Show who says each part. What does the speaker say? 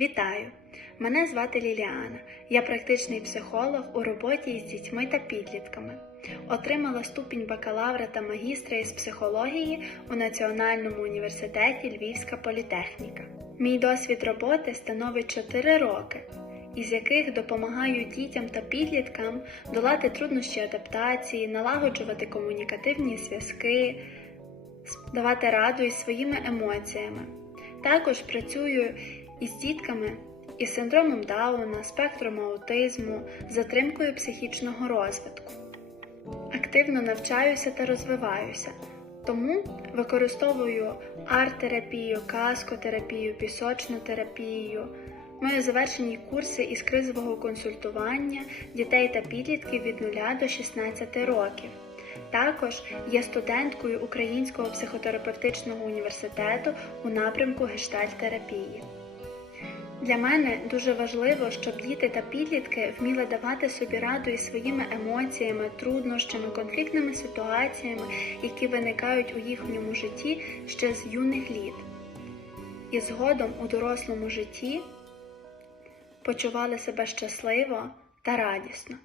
Speaker 1: Вітаю! Мене звати Ліліана. Я практичний психолог у роботі із дітьми та підлітками. Отримала ступінь бакалавра та магістра із психології у Національному університеті Львівська політехніка. Мій досвід роботи становить 4 роки, із яких допомагаю дітям та підліткам долати труднощі адаптації, налагоджувати комунікативні зв'язки, давати раду із своїми емоціями. Також працюю із дітками із синдромом Дауна, спектром аутизму, затримкою психічного розвитку. Активно навчаюся та розвиваюся, тому використовую арт-терапію, каскотерапію, пісочну терапію. Маю завершені курси із кризового консультування дітей та підлітків від 0 до 16 років. Також є студенткою Українського психотерапевтичного університету у напрямку гештальт-терапії. Для мене дуже важливо, щоб діти та підлітки вміли давати собі раду із своїми емоціями, труднощами, конфліктними ситуаціями, які виникають у їхньому житті ще з юних літ. І згодом у дорослому житті почували себе щасливо та радісно.